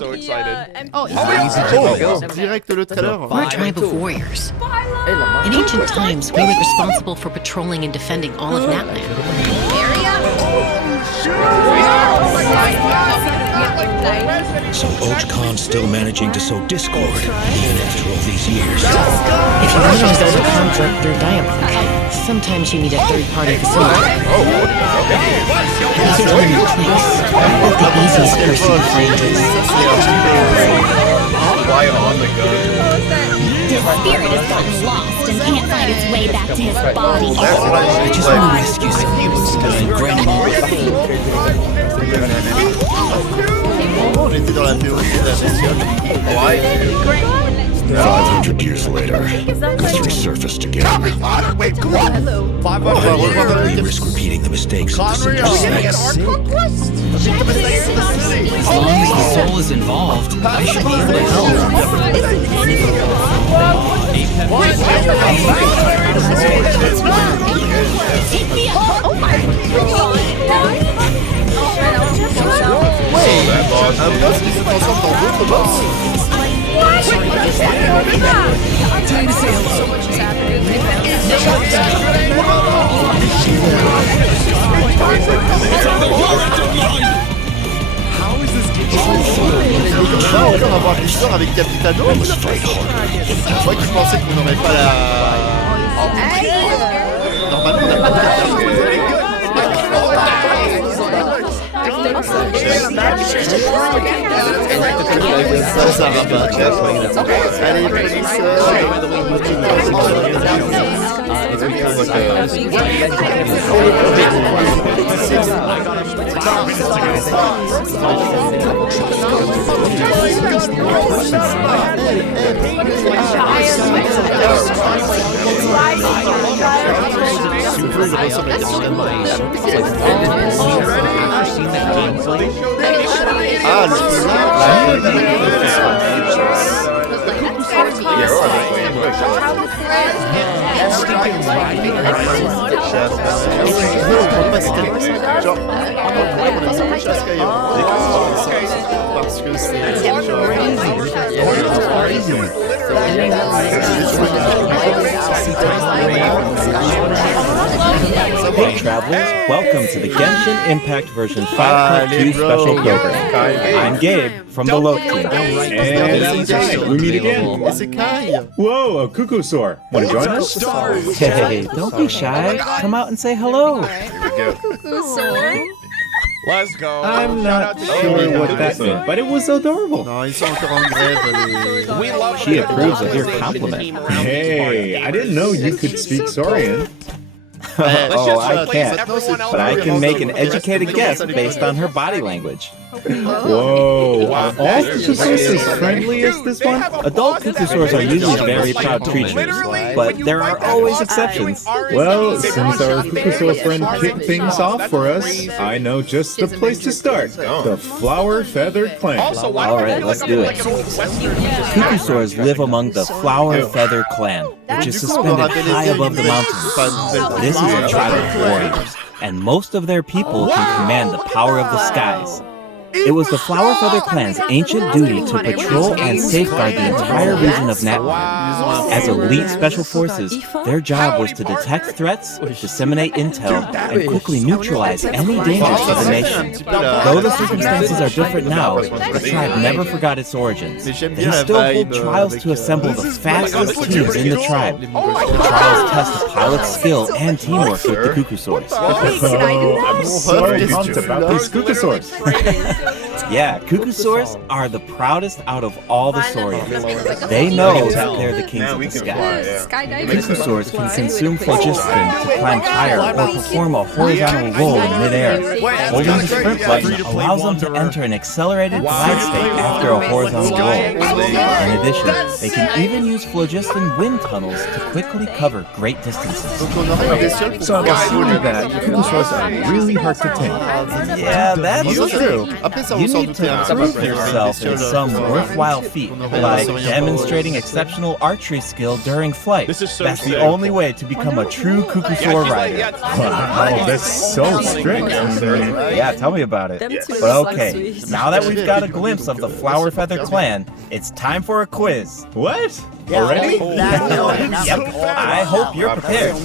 So excited. Direct le trailer. We're a tribe of warriors. In ancient times, we were responsible for patrolling and defending all of Natlan. So Ochkan's still managing to sow discord, even after all these years. If you want to resolve a conflict through dialogue, sometimes you need a third-party facilitator. He's your only place. The easiest person to find is... Why on the gun? His spirit has gotten lost and can't find its way back to his body. I just want to rescue someone and grant him all the fame. Oh, j'étais dans la théorie de la bestiole. 500 years later, it's resurfaced again. Wait, come on! We risk repeating the mistakes of the As long as the soul is involved, I should be able to Un boss qui se transforme dans d'autres boss. Là on va avoir l'histoire avec Capitano. Moi qui pensais qu'on n'aurait pas la... Normalement on n'a pas de ça va pas. Allez, parce que c'est Hey travelers, welcome to the Genshin Impact version 5.2 special program. I'm Gabe from the Loke team. And we meet again. Whoa, a cuckoo soar. Want to join us? Hey, don't be shy. Come out and say hello. Let's go. I'm not sure what that meant, but it was adorable. Non, ils sont encore en grève. She approves of your compliment. Hey, I didn't know you could speak Saurian. Oh, I can't, but I can make an educated guess based on her body language. Whoa, are all cuckosaurs as friendly as this one? Adult cuckosaurs are usually very proud creatures, but there are always exceptions. Well, since our cuckosaur friend kicked things off for us, I know just the place to start. The Flower Feathered Clan. Alright, let's do it. Cuckosaurs live among the Flower Feather Clan, which is suspended high above the mountains. This is a tribe of warriors, and most of their people can command the power of the skies. It was the Flower Feather Clan's ancient duty to patrol and safeguard the entire region of Natlan. As elite special forces, their job was to detect threats, disseminate intel, and quickly neutralize any dangers to the nation. Though the circumstances are different now, the tribe never forgot its origins. They still hold trials to assemble the fastest teams in the tribe. The trials test the pilot's skill and teamwork with the cuckosaurs. I'm so pumped about these cuckosaurs. Yeah, cuckosaurs are the proudest out of all the saurians. They know that they're the kings of the sky. Cuckosaurs can consume phlogiston to climb higher or perform a horizontal roll in midair. Holding the sprint button allows them to enter an accelerated glide state after a horizontal roll. In addition, they can even use phlogiston wind tunnels to quickly cover great distances. Donc on aurait une bestiole pour So I'm pouvoir assuming voler. that Kukusaurs are really hard to tame. Yeah, that's true. Après ça, You on s'en need doutait un to petit peu. prove yourself in some worthwhile feat, like demonstrating exceptional archery skill during flight. This is so That's the sick. only way to become a true Kukusaur rider. Wow, that's so strict. Yeah, tell me about it. But okay, now that we've got a glimpse of the Flower Feather clan, it's time for a quiz. What? Already? Yep, I hope you're prepared.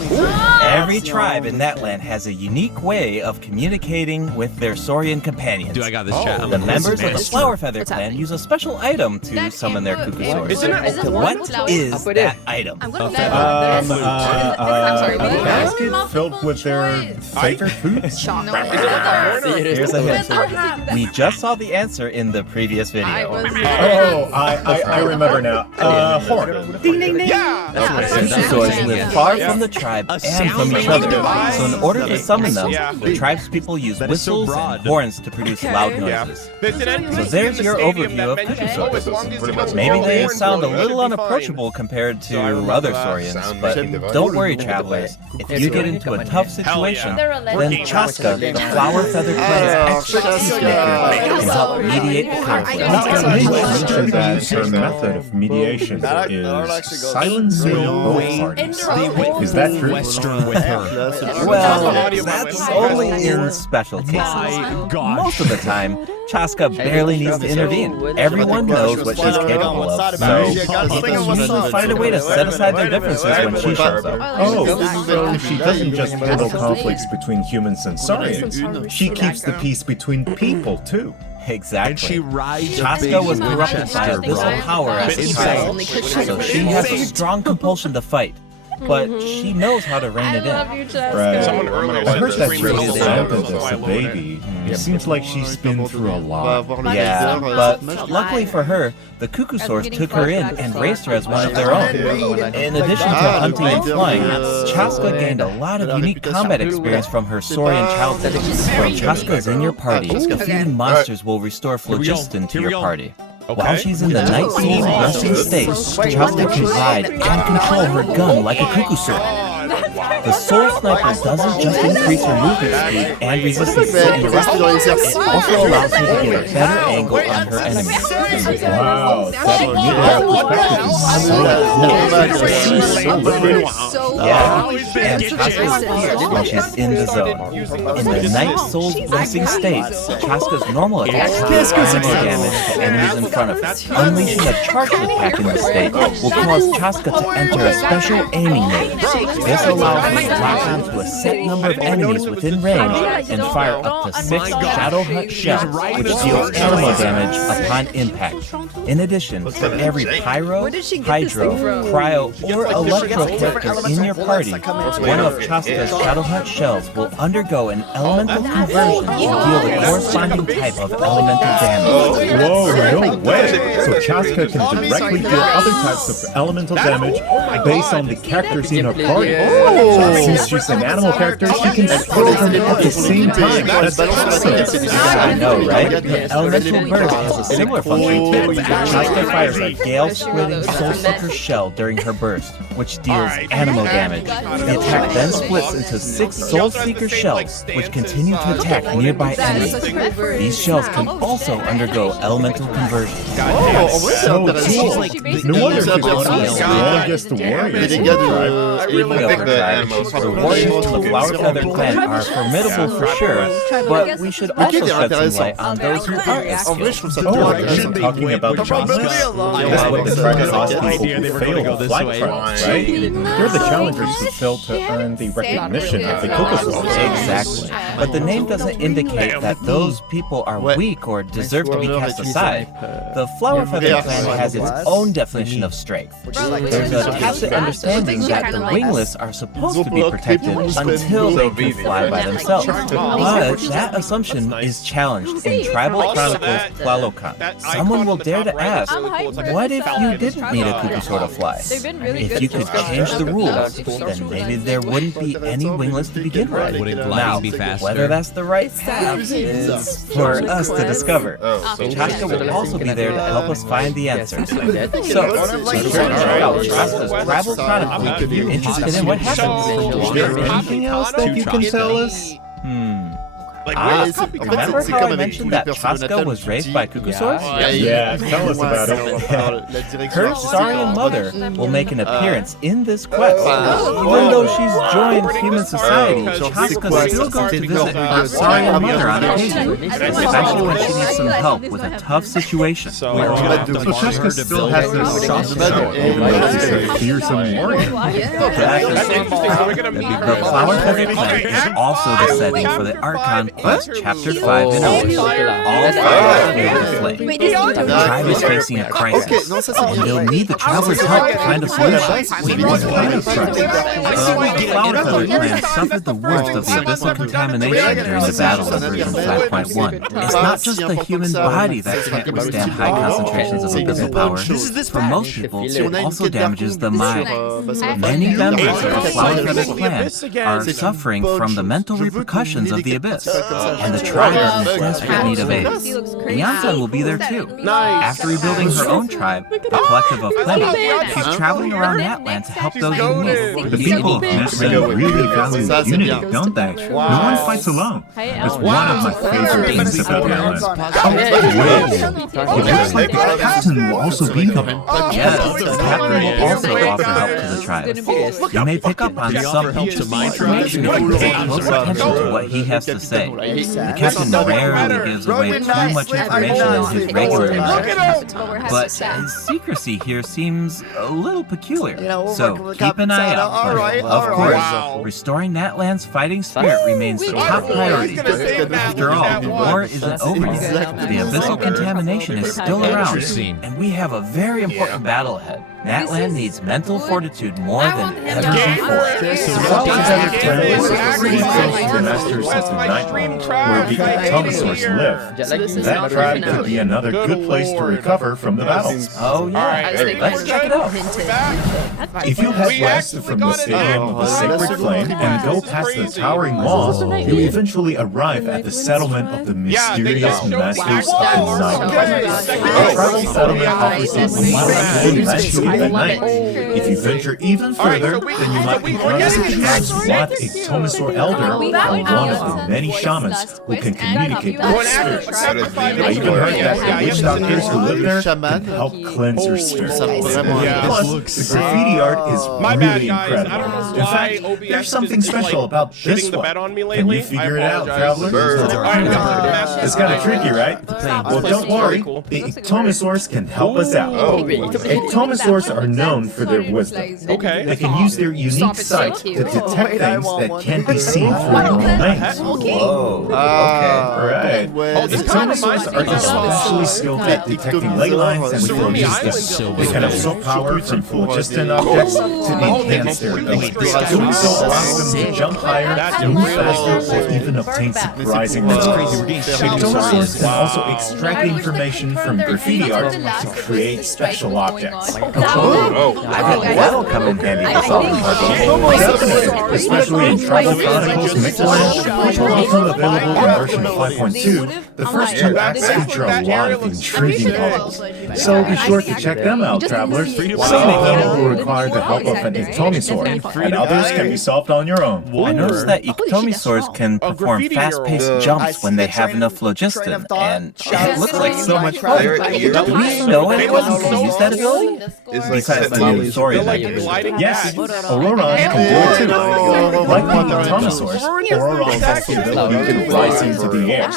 Every tribe in that land has a unique way of communicating with their Saurian companions. Dude, I got this chat. I'm The gonna members listen, of the man. Flower Feather clan use a special item to summon their Kukusaurs. What is that item? A basket filled with their favorite foods? Here's a hint. We just saw the answer in the previous video. Oh, I remember now. Horn. Kukusaurs live far from the tribe and from each other, so in order to summon them, the tribe's people use whistles and horns to produce loud noises. So there's your overview of Kukusaurs. Maybe they sound a little unapproachable compared to other Saurians, but don't worry, travelers. If you get into a tough situation, then Chasca, the Flower Feather clan's expert peacemaker, can help mediate the conflict. Mentioned that her method of mediation is silencing both parties. Is that true? Western with her. Well, that's only in special cases. Most of the time, Chasca barely needs to intervene. Everyone knows what she's capable of, so people usually find a way to set aside their differences when she shows up. Oh, so she doesn't just handle conflicts between humans and Saurians. She keeps the peace between people, too. Exactly. rides Chasca was corrupted by abyssal power as a child, so she has a strong compulsion to fight. But she knows how to rein it in. Right. I heard that she was abandoned as a baby. It seems like she's been through a lot. Yeah, but luckily for her, the Kukusaurs took her in and raised her as one of their own. In addition to hunting and flying, Chasca gained a lot of unique combat experience from her Saurian childhood. When Chasca is in your party, defeating monsters will restore phlogiston to your party. While she's in the Night Soul's resting state, Chasca can ride and control her gun like a Kukusaur. The Soul Sniper doesn't just increase her movement speed and resistance to interruptions, it also allows her to get a better angle on her enemies. Wow, that Yeah, and Chasca's fierce when she's in the zone. In the Night Soul's blessing state, Chasca's normal attacks do animal damage to enemies in front of her. Unleashing a charged attack in this state will cause Chasca to enter a special aiming mode. This allows her to lock onto a set number of enemies within range and fire up to 6 Shadow Hut shells, which deals animal damage upon impact. In addition, for every Pyro, Hydro, Cryo, or Electro character in your party, one of Chasca's Shadow Hunt shells will undergo an elemental conversion to deal the corresponding type of elemental damage. Whoa, no way! So Chasca can directly deal other types of elemental damage based on the characters in her party. Since she's an animal character, she can split them at the same time. That's awesome. I know, right? The elemental burst has a similar function too. Chasca fires a gale-splitting Soul Sucker shell during her burst, which deals animal damage. The attack then splits into 6 Soul Seeker shells, which continue to attack nearby enemies. These shells can also undergo elemental conversion. So cool. No wonder she's one of the strongest warriors in the tribe. Speaking of her tribe, the warriors of the Flower Feather clan are formidable for sure, but we should also shed some light on those who aren't as skilled. Oh, are you talking about Chasca? That's what the tribe calls people who fail the flight trials, right? They're the challengers who fail to earn the recognition of the Kukusaurs. Exactly. But the name doesn't indicate that those people are weak or deserve to be cast aside. The Flower Feather clan has its own definition of strength. There's a tacit understanding that the wingless are supposed supposed to be protected until they can fly by themselves. But that assumption is challenged in Tribal Chronicles Tlalocan. Someone will dare to ask, what if you didn't need a cuckoo sword to fly? If you could change the rules, then maybe there wouldn't be any wingless to begin with. Now, whether that's the right path is for us to discover. Chasca will also be there to help us find the answers. So, check out Chasca's Tribal Chronicles if you're interested in what happens. Is there anything else that you can tell us? Remember how I mentioned that Chasca was raised by cuckoo swords? Yeah, tell us about it. Her Saurian mother will make an appearance in this quest. Even though she's joined human society, Chasca still goes to visit her Saurian mother on occasion, especially when she needs some help with a tough situation. So Chasca still has this soft spot, even though she's a fearsome warrior. The Flower Feather Clan is also the setting for the Archon Quest Chapter 5 Interlude. All 5 are here to play. The tribe is facing a crisis, and they'll need the traveler's help to find a solution. What kind of crisis? The Flower Feather Clan suffered the worst of the abyssal contamination during the battle of version 5.1. It's not just the human body that can't withstand high concentrations of abyssal power. For most people, it also damages the mind. Many members of the Flower Feather Clan are suffering from the mental repercussions of the abyss, and the tribe is in desperate need of aid. Beyonce will be there too. After rebuilding her own tribe, the Collective of Plenty, she's traveling around Natland to help those in need. The people of Natland really value unity, don't they? No one fights alone. That's one of my favorite things about Natland. Oh, wait. It looks like the captain will also be there. Yes, the captain will also offer help to the tribe. You may pick up on some interesting information if you pay close attention to what he has to say. The captain rarely gives away too much information in his regular interactions, but his secrecy here seems a little peculiar. So keep an eye out for it. Of course, restoring Natland's fighting spirit remains the top priority. After all, the war isn't over yet. The abyssal contamination is still around, and we have a very important battle ahead. Natland needs mental fortitude more than ever before. The Flower Feather Clan is pretty close to the Masters of the Night Realm, where the Tomasaurs live. That tribe could be another good place to recover from the battles. Oh yeah, let's check it out. If you head west from the Stadium of the Sacred Flame and go past the towering walls, you eventually arrive at the settlement of the mysterious Masters of the Night Realm. The tribal settlement offers a wild landscape at night. If you venture even further, then you might encounter the tribe's Wat, a Tomasaur elder, or one of the many shamans who can communicate with spirits. I even heard that the witch doctors who live there can help cleanse your spirit. Plus, the graffiti art is really incredible. In fact, there's something special about this one. Can you figure it out, travelers? It's kind of tricky, right? Well, don't worry. The Ectomasaurs can help us out. Ectomasaurs are known for their wisdom. They can use their unique sight to detect things that can't be seen through normal lanes. Whoa. Right. Ectomasaurs are especially skilled at detecting ley lines and phlogiston. They can absorb power from phlogiston objects to enhance their abilities. Doing so allows them to jump higher, move faster, or even obtain surprising results. Ectomasaurs can also extract information from graffiti art to create special objects. I bet that'll come in handy for solving puzzles. Definitely, especially in Tribal Chronicles Mictland, which will become available in version 5.2. The first 2 acts feature a lot of intriguing puzzles, so be sure to check them out, travelers. Some of them will require the help of an Ectomasaur, and others can be solved on your own. I noticed that Ectomasaurs can perform fast-paced jumps when they have enough phlogiston, and it looks like so much fun. Do we know anyone who can use that ability? Besides the new Saurian actors. Yes, Ororon can do it too. Like the Ectomasaurs, Ororon has the ability to rise into the air.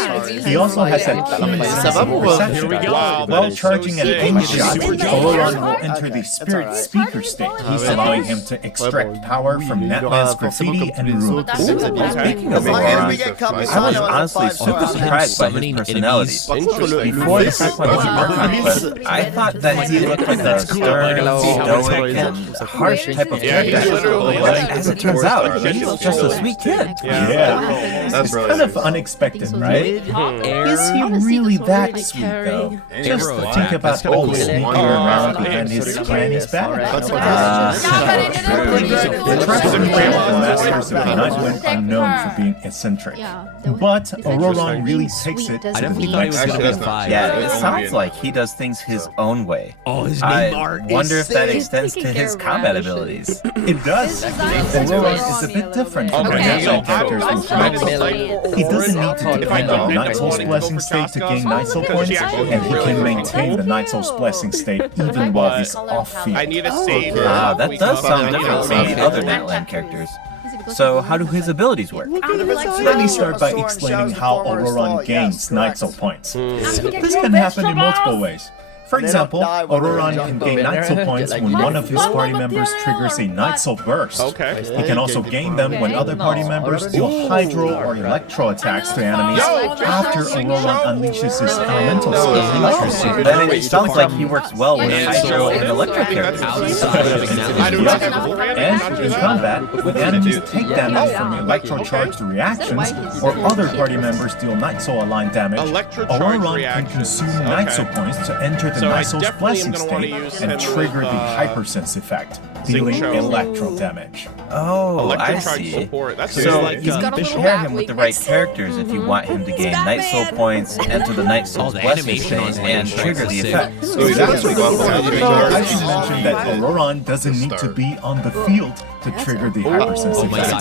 He also has that keen sense of perception. While charging an aim shot, Ororon will enter the spirit speaker state, allowing him to extract power from Natland's graffiti and runes. Speaking of Ororon, I was honestly super surprised by his personality. Before the 5.1 Archon quest, I thought that he looked like a stern, stern, see how it's stoic, going. and harsh type of Yeah, character. he's literally But like as it turns out, he's just a sweet kid. Yeah, That's it's kind of unexpected, right? Is he really that sweet though? Just think about old sneaking around behind his granny's back. The Tribes of the Masters of the Night went unknown for being eccentric, but Ororon really takes it to the next level. Yeah, it sounds like he does things his own way. I wonder if that extends to his combat abilities. It does. Ororon is a bit different from the other characters in Chronicles. He doesn't need to depend on Night Soul's Blessing state to gain Night Soul points, and he can maintain the Night Soul's Blessing state even while he's off field. I need a save. That does sound different from the other Natlan characters. So how do his abilities work? Let me start by explaining how Ororon gains Night Soul points. This can happen in multiple ways. For example, Ororon can gain Night Soul points when one of his party members triggers a Night Soul burst. Okay. He can also gain them when other party members deal Hydro or Electro attacks to enemies after Ororon unleashes his elemental skill. Then it sounds like he works well with Hydro and Electro characters. And in combat, when enemies take damage from electro-charged reactions, or other party members deal Night Soul aligned damage, Ororon can consume Night Soul points to enter the Night Soul's Blessing state and trigger the Hypersense effect, dealing electro damage. Oh, I see. So you need to pair him with the right characters if you want him to gain Night Soul points, enter the Night Soul's Blessing state, and trigger the effect. Exactly. I should mention that Ororon doesn't need to be on the field to trigger the Hypersense effect.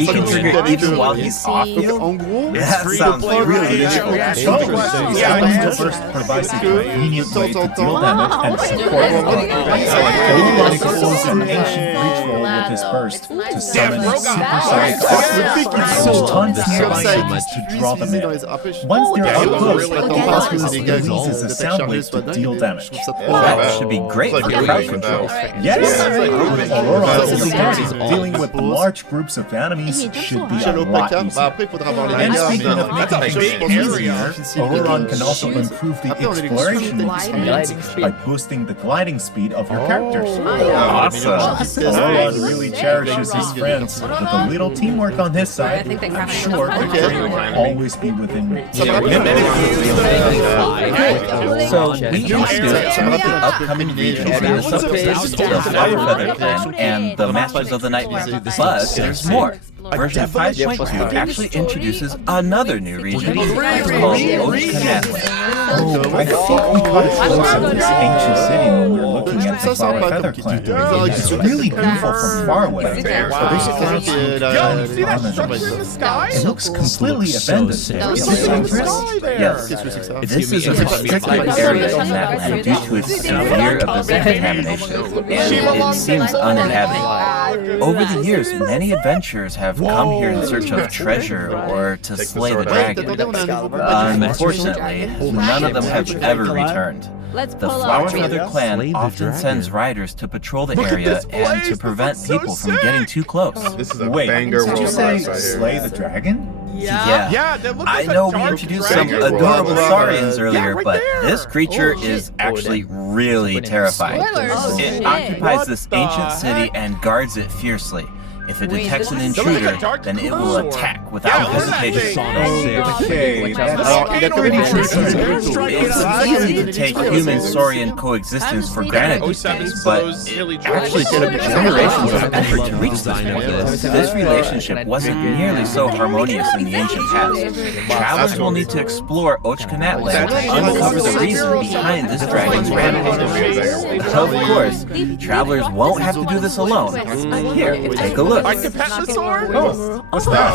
He can trigger it even while he's off field? En gros, That sounds really cool. Elemental Burst provides a convenient way to deal damage and support Ororon controls an ancient reach roll with his burst to summon supersonic arcs tons nearby enemies to draw them in. Once they're up close, Ororon releases a sound wave to deal damage. That should be great for crowd control. Yes! Ororon's party dealing with large groups of enemies should be a lot easier. And speaking of making things easier, Ororon can also improve the exploration experience by boosting the gliding speed of your characters. Awesome. Ororon really cherishes his friends. With a little teamwork on his side, I'm sure victory will always be within reach. So we introduced some of the upcoming regions in the subclasses, the Flower Feather Clan and the Masters of the Night. But there's more. Version 5.2 actually introduces another new region. It's called Ochkanatlan. Oh, I think we caught a glimpse of this ancient city when we were looking at the Flower Feather Clan. It's really beautiful from far away. This cloud it looks completely abandoned. Is this dangerous? Yes. This is a restricted area in that land due to its severe abyssal contamination, and it seems uninhabited. Over the years, many adventurers have come here in search of treasure or to slay the dragon. Unfortunately, none of them have ever returned. The Flower Feather Clan often sends riders to patrol the area and to prevent people from getting too close. Wait, did you say slay the dragon? Yeah, I know we introduced some adorable saurians earlier, but this creature is actually really terrifying. It occupies this ancient city and guards it fiercely. If it detects an intruder, then it will attack without hesitation. Okay, that's pretty It's easy to take human-saurian coexistence for granted these days, but it actually took generations of effort to reach this point. This relationship wasn't nearly so harmonious in the ancient past. Travelers will need to explore Ochkanatlan to uncover the reason behind this dragon's rampage. Of course, travelers won't have to do this alone. Here, take a look. I can pet the sword? Oh, what's that?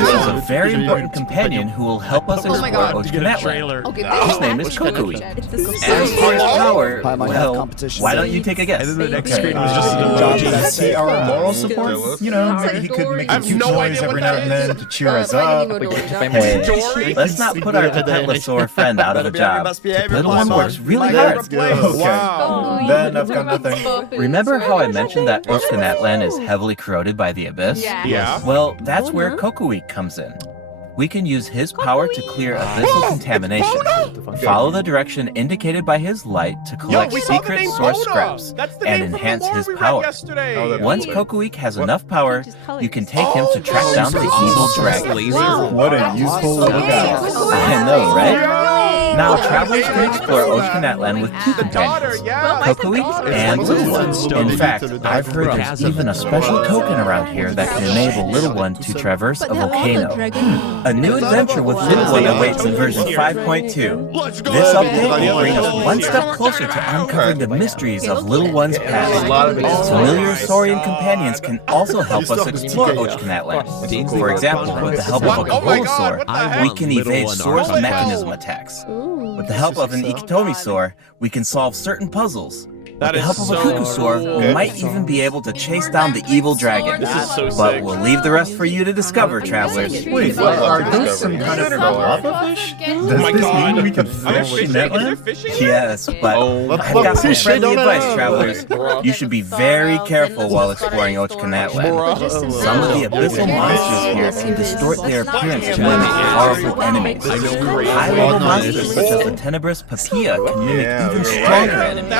This is a very important companion who will help us explore Ochkanatlan. His name is Kokui. As for his power, well, why don't you take a guess? See our moral support? You know, maybe he could make a cute noise every now and then to cheer us up. Hey, let's not put our Pepetlosaur friend out of a job. The little one works really hard. Okay, then I've got nothing. Remember how I mentioned that Ochkanatlan is heavily corroded by the abyss? Yeah. Well, that's where Kokui comes in. we can use his power to clear abyssal contamination. Follow the direction indicated by his light to collect secret source scraps and enhance his power. Once Kokuik has enough power, you can take him to track down the evil dragon. What a useful little guy. I know, right? Now, travelers can explore Ochkanatlan with two companions, Kokuik and Little One. In fact, I've heard there's even a special token around here that can enable Little One to traverse a volcano. A new adventure with Little One awaits in version 5.2. This update will bring us one step closer to uncovering the mysteries of Little One's past. Familiar Saurian companions can also help us explore Ochkanatlan. For example, with the help of a Koholosaur, we can evade Soar's mechanism attacks. With the help of an Ikitomisaur, we can solve certain puzzles. With the help of a Kukusaur, we might even be able to chase down the evil dragon. But we'll leave the rest for you to discover, travelers. Wait, are those some kind of lava fish? Does this mean we can fish in Netland? Yes, but I've got some friendly advice, travelers. You should be very careful while exploring Ochkanatlan. Some of the abyssal monsters here can distort their appearance to mimic powerful enemies. High-level monsters such as the tenebrous Papilla can mimic even stronger enemies.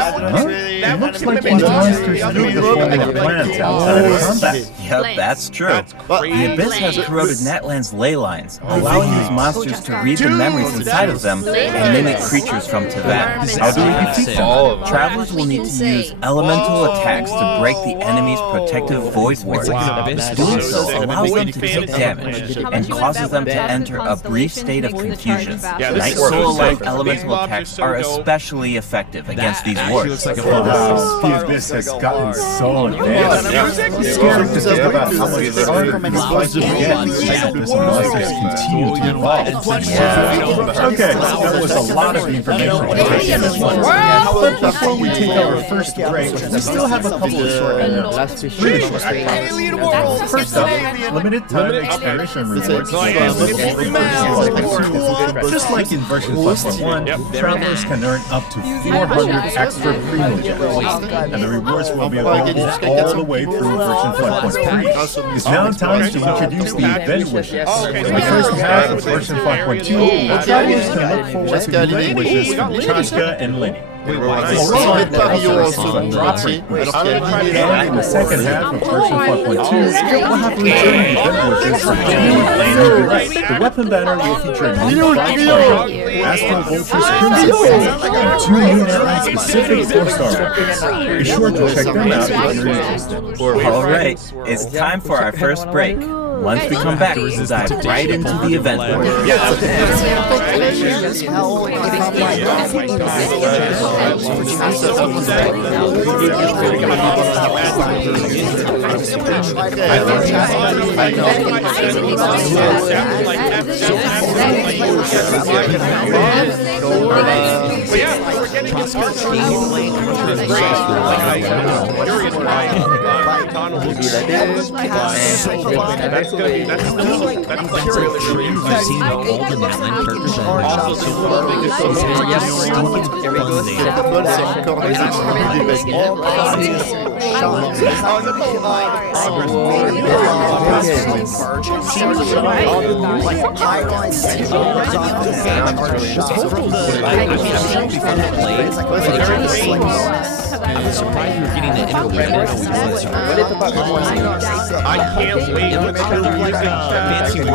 It looks like these monsters take the form of plants outside of combat. Yep, that's true. The Abyss has corroded Natlan's ley lines, allowing these monsters to read the memories inside of them and mimic creatures from Teyvat. How do we defeat them? Travelers will need to use elemental attacks to break the enemy's protective void ward. Doing so allows them to take damage and causes them to enter a brief state of confusion. Night Soul-like elemental attacks are especially effective against these wards. Wow, the Abyss has gotten so advanced. It's scary to think about how much harder these fights will get as Abyss monsters continue to evolve. Okay, that was a lot of information to take in at once. But before we take our first break, we still have a couple of short announcements. Really short announcements. First up, limited time expansion rewards. Just like in version 5.1, travelers can earn up to 400 extra premium gems. And the rewards will be available all the way through version 5.3. It's now time to introduce the event wishes. In the first half of version 5.2, travelers can look forward to the event wishes from Chasca and Lenny. Ororon also on dropping. And in the second half of version 5.2, we'll have to return the event wishes from Jane and Delight. The weapon banner will feature a new Astral Vulture's Crimson Sword, and 2 new Netland-specific 4-star weapons. Be sure to check them out if you're interested. Alright, it's time for our first break. Once we come back, we'll dive right into the event board. You've seen how all the Natlan characters I was surprised you were getting the interlude. I can't wait. It's kind of like a fancy word.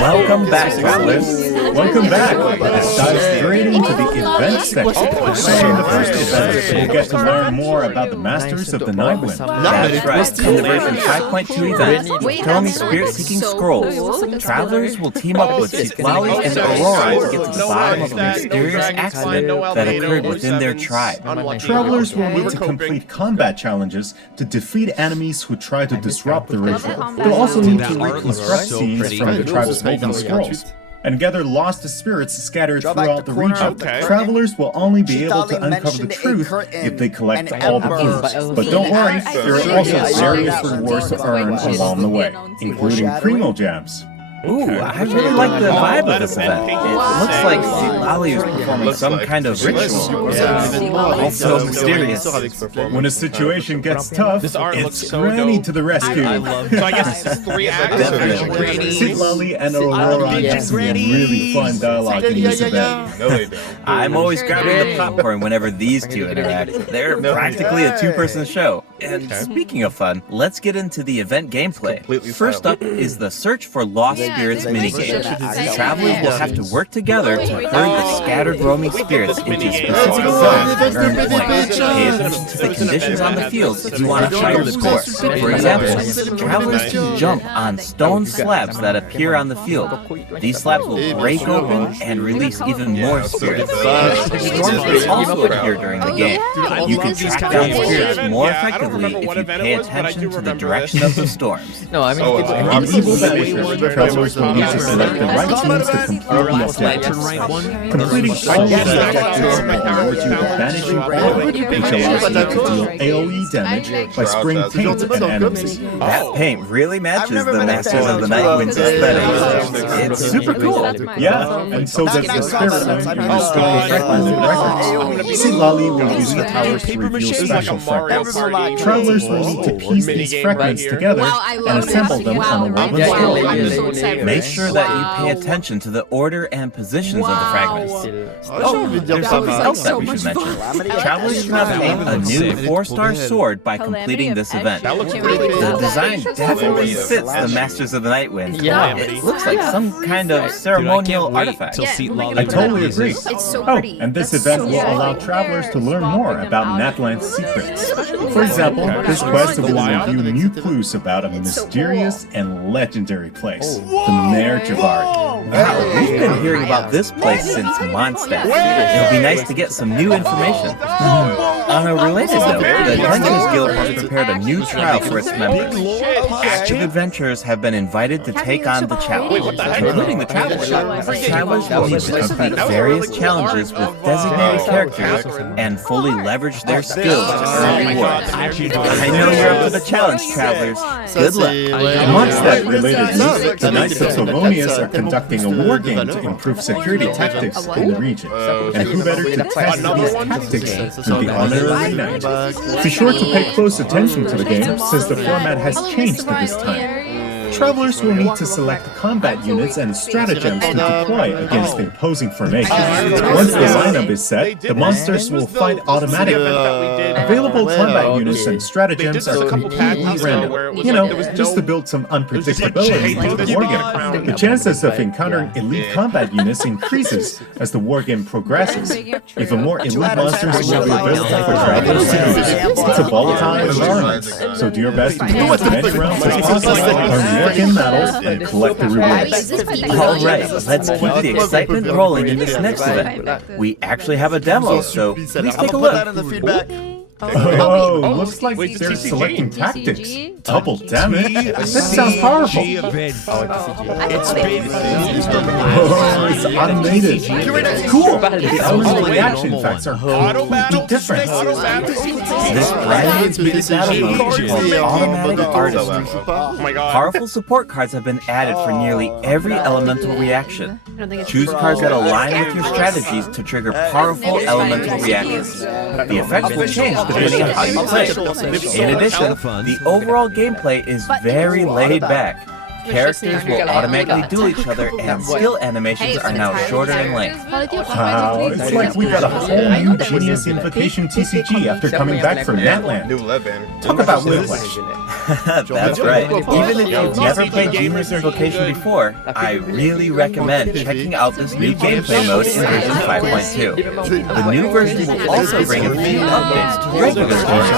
Welcome back, travelers. Welcome back. Let's dive straight into the event section. So in the first event, we'll get to learn more about the Masters of the Nightwind. That's right. In the version 5.2 event, Ptolemy Spirit-Seeking Scrolls, travelers will team up with Sitlali and Ororon to get to the bottom of a mysterious accident that occurred within their tribe. Travelers will need to complete combat challenges to defeat enemies who try to disrupt the ritual. They'll also need to reconstruct scenes from the tribe's golden scrolls and gather lost spirits scattered throughout the region. Travelers will only be able to uncover the truth if they collect all the clues. But don't worry, there are also various rewards to earn along the way, including primo gems. Ooh, I really like the vibe of this event. It looks like Lali is performing some kind of ritual. Also mysterious. When a situation gets tough, This art looks it's so Granny dope. to the rescue. I love. So I guess this is 3 acts. Sid Lally and Ororon have some really fun dialogue in this event. I'm always grabbing the popcorn whenever these two interact. They're practically a two-person show. And speaking of fun, let's get into the event gameplay. First up is the Search for Lost Spirits minigame. Travelers will have to work together to herd the scattered roaming spirits into specific zones to earn points. Pay attention to the conditions on the fields if you want a higher score. For example, travelers can jump on stone slabs that appear on the field. These slabs will break open and release even more spirits. Storms will also appear during the game. You can track down spirits more effectively if you pay attention to the direction of the storms. No, I mean, In Evil Vanisher, travelers will need to select the right teams to complete the objectives. Completing all the objectives will award you the Vanishing Aura, which allows you to deal AoE damage by spraying paint at enemies. That paint really matches the Masters of the Nightwind's aesthetic. It's super cool. Yeah, and so does the spirit moon in restoring fragmented records. Sid Lali will use the powers to reveal special fragments. Travelers will need to piece these fragments together and assemble them on a woven scroll. Make sure that you pay attention to the order and positions of the fragments. There's something else that we should mention. Travelers can obtain a new 4-star sword by completing this event. The design definitely fits the Masters of the Nightwind. Yeah. It looks like some kind of ceremonial artifact. I totally agree. Oh, and this event will allow travelers to learn more about Natlan's secrets. For example, this quest will review new clues about a mysterious and legendary place, the Mare Javari. Wow, we've been hearing about this place since Mondstadt. It'll be nice to get some new information. On a related note, the Adventurers Guild has prepared a new trial for its members. Active adventurers have been invited to take on the challenge, including the travelers. Travelers will need to complete various challenges with designated characters and fully leverage their skills to earn rewards. I know you're up for the challenge, travelers. Good luck. Amongst that related news, the Knights of Slavonius are conducting a war game to improve security tactics in the region. And who better to test these tactics than the honorary knight? Be sure to pay close attention to the game, since the format has changed this time. Travelers will need to select combat units and stratagems to deploy against the opposing formation. Once the lineup is set, the monsters will fight automatically. Available combat units and stratagems are completely random. You know, just to build some unpredictability into the wargame. The chances of encountering elite combat units increases as the wargame progresses. Even more elite monsters will be available for travelers to use. It's a volatile environment, so do your best to win as many rounds as possible. Working medals and collect the rewards. Alright, let's keep the excitement rolling in this next event. We actually have a demo, so please take a look. Oh, looks like they're selecting tactics. Double damage? That sounds powerful. Oh, it's automated. Cool. The elemental reaction effects are completely different. This brand new battle mode is called Automatic Artistry. Powerful support cards have been added for nearly every elemental reaction. Choose cards that align with your strategies to trigger powerful elemental reactions. The effects will change depending on how you play. In addition, the overall gameplay is very laid back. Characters will automatically duel each other, and skill animations are now shorter in length. Wow, it's like we got a whole new Genius Invocation TCG after coming back from Natland. Talk about whiplash. That's right. Even if you've never played Genius Invocation before, I really recommend checking out this new gameplay mode in version 5.2. The new version will also bring a few updates to regular Genius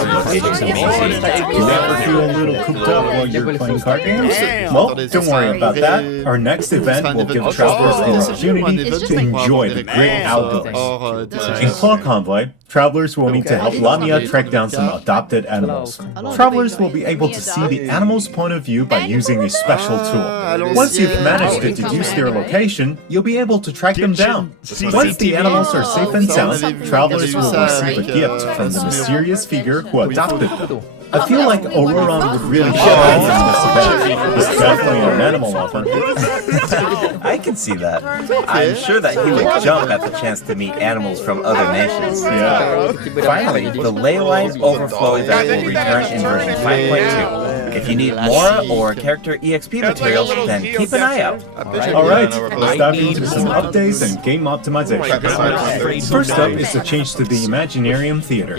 Invocation TCG. You ever feel a little cooped up while you're playing card games? Well, don't worry about that. Our next event will give travelers the opportunity to enjoy the great outdoors. In Claw Convoy, travelers will need to help Lamia track down some adopted animals. Travelers will be able to see the animal's point of view by using a special tool. Once you've managed to deduce their location, you'll be able to track them down. Once the animals are safe and sound, travelers will receive a gift from the mysterious figure who adopted them. I feel like Ororon would really shine in this event. He's definitely an animal lover. I can see that. I'm sure that he would jump at the chance to meet animals from other nations. Yeah. Finally, the ley line overflow event will return in version 5.2. If you need more or character EXP materials, then keep an eye out. Alright, let's dive into some updates and game optimization. First up is the change to the Imaginarium Theater.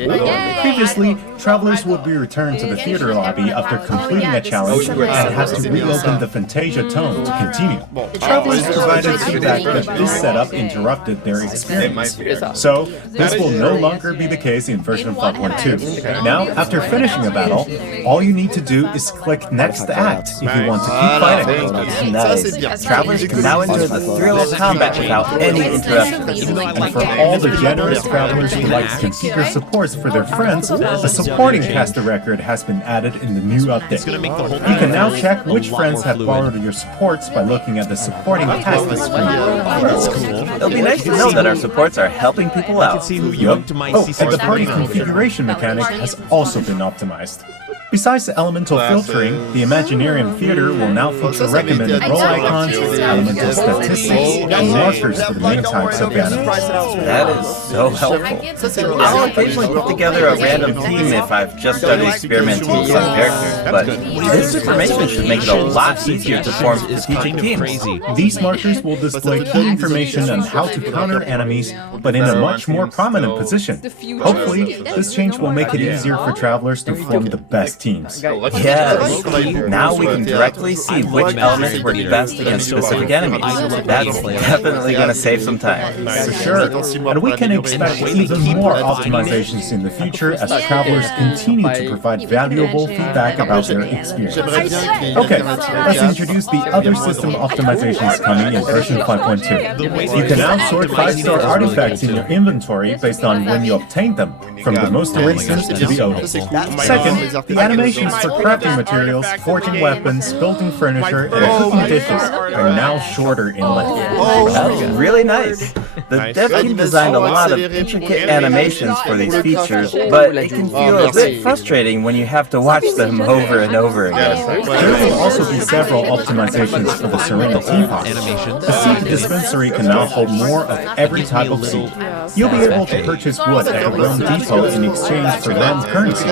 Previously, travelers would be returned to the theater lobby after completing a challenge and have to reopen the Fantasia tone to continue. Travelers provided feedback that this setup interrupted their experience. So, this will no longer be the case in version 5.2. Now, after finishing a battle, all you need to do is click Next Act if you want to keep fighting. Nice. Travelers can now enjoy the thrill of combat without any interruptions. And for all the generous travelers who like to configure supports for their friends, a supporting caster record has been added in the new update. You can now check which friends have borrowed your supports by looking at the supporting caster screen. It'll be nice to know that our supports are helping people out. Yup. Oh, and the party configuration mechanic has also been optimized. Besides the elemental filtering, the Imaginarium Theater will now feature recommended role icons, elemental statistics, and markers for the main types of animals. That is so helpful. I'll occasionally put together a random team if I've just started experimenting with some characters, but this information should make it a lot easier to form strategic teams. These markers will display key information on how to counter enemies, but in a much more prominent position. Hopefully, this change will make it easier for travelers to form the best teams. Yes, now we can directly see which elements work best against specific enemies. That's definitely going to save some time. For sure, and we can expect even more optimizations in the future as travelers continue to provide valuable feedback about their experience. Okay, let's introduce the other system optimizations coming in version 5.2. You can now sort 5-star artifacts in your inventory based on when you obtained them, from the most recent to the oldest. Second, the animations for crafting materials, forging weapons, building furniture, and cooking dishes are now shorter in length. That's really nice. The dev team designed a lot of intricate animations for these features, but it can feel a bit frustrating when you have to watch them over and over again. There will also be several optimizations for the Serena teapot. The seed dispensary can now hold more of every type of seed. You'll be able to purchase wood at the Rome Depot in exchange for Rome currency.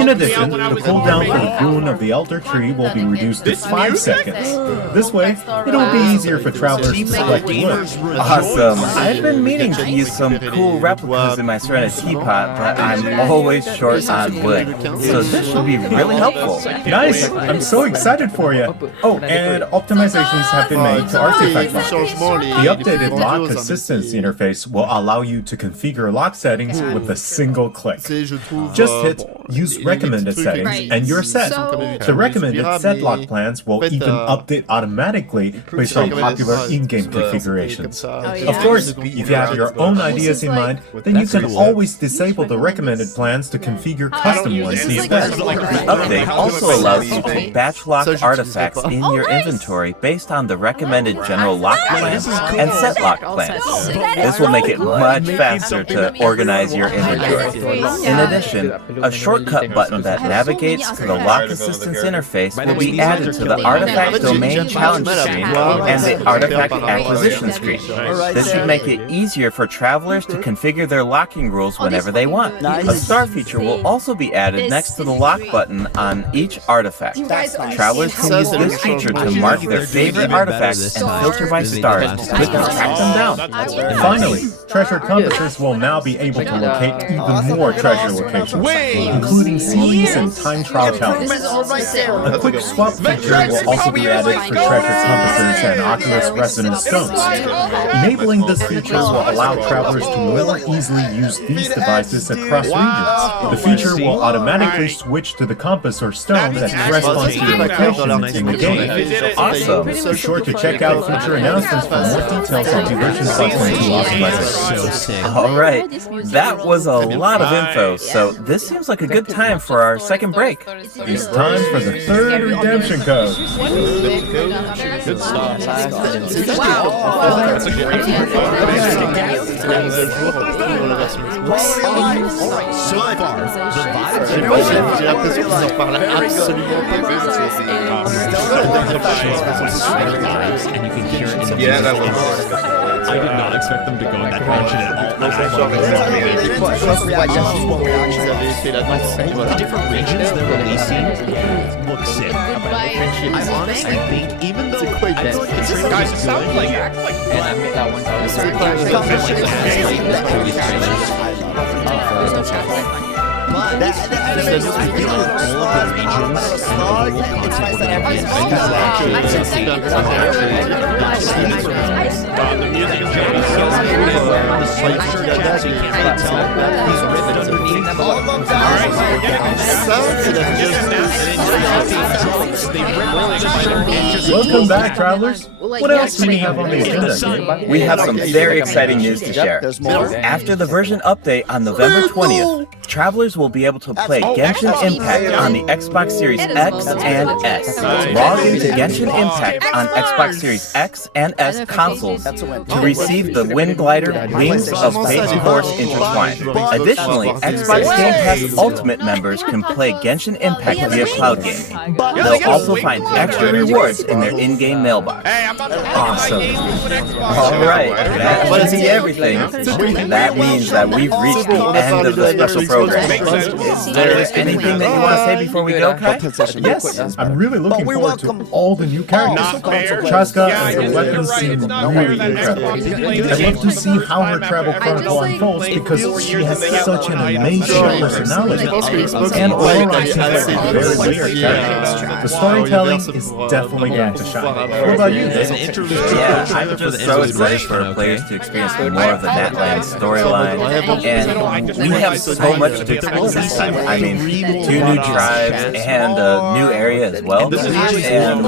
In addition, the cooldown for the boon of the Elder Tree will be reduced to 5 seconds. This way, it will be easier for travelers to select wood. Awesome. I've been meaning to use some cool replicas in my Serena teapot, but I'm always short on wood. So this should be really helpful. Nice! I'm so excited for you! Oh, and optimizations have been made to artifact lock. The updated lock assistance interface will allow you to configure lock settings with a single click. Just hit Use Recommended Settings and you're set. The recommended set lock plans will even update automatically based on popular in-game configurations. Of course, if you have your own ideas in mind, then you can always disable the recommended plans to configure custom ones instead. The update also allows you to batch lock artifacts in your inventory based on the recommended general lock plans and set lock plans. This will make it much faster to organize your inventory. In addition, a shortcut button that navigates to the lock assistance interface will be added to the artifact domain challenge screen and the artifact acquisition screen. This should make it easier for travelers to configure their locking rules whenever they want. A star feature will also be added next to the lock button on each artifact. Travelers can use this feature to mark their favorite artifacts and filter by stars to quickly track them down. Finally, treasure compasses will now be able to locate even more treasure locations, including series and time trial challenges. A quick swap feature will also be added for treasure compasses and Oculus resonant stones. Enabling this feature will allow travelers to more easily use these devices across regions. The feature will automatically switch to the compass or stone that corresponds to your location in the game. Awesome. Be sure to check out future announcements for more details on the version 5.2 optimization. Alright, that was a lot of info, so this seems like a good good time for our second break. It's time for the third redemption code. Good stuff. So far, the vibes J'ai l'impression qu'ils en parlent absolument and you can hear it in the Yeah, that music. I did not expect them to go in that direction at all. The different regions they're releasing look sick. I honestly think even though I feel like the trailer Guys, is it sounds good, like but I feel like all of the regions and the whole concept we're going to be the music is going to be so the sights are checked so you can't really tell. He's ribbed underneath. Welcome back, travelers. What else do we have on the agenda? We have some very exciting news to share. After the version update on November 20th, travelers will be able to play Genshin Impact on the Xbox Series X and S. Log into Genshin Impact on Xbox Series X and S consoles to receive the Wind Glider Wings of Fate's Course Intertwined. Additionally, Xbox Game Pass Ultimate members can play Genshin Impact via cloud gaming. They'll also find extra rewards in their in-game mailbox. Awesome. Alright, that should be everything. That means that we've reached the end of the special program. Is there anything that you want to say before we go, Kai? Yes, I'm really looking forward to all the new characters. Chasca and her weapons seem really incredible. I'd love to see how her travel chronicle unfolds because she has such an amazing personality. And Ororon seems like a very weird character. The storytelling is definitely going to shine. What about you, Dave? Yeah, I'm just so excited for our players to experience more of the Natland storyline, and we have so much to explore this time. I mean, 2 new tribes and a new area as well. And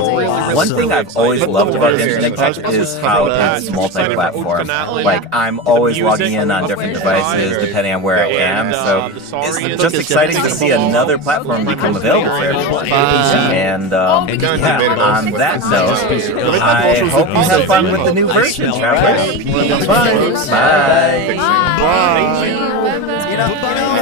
one thing I've always loved about Genshin Impact is how it's multi-platform. Like, I'm always logging in on different devices depending on where I am, so it's just exciting to see another platform become available for everyone. And yeah, on that note, I hope you have fun with the new version, travelers. Bye. Bye. Bye.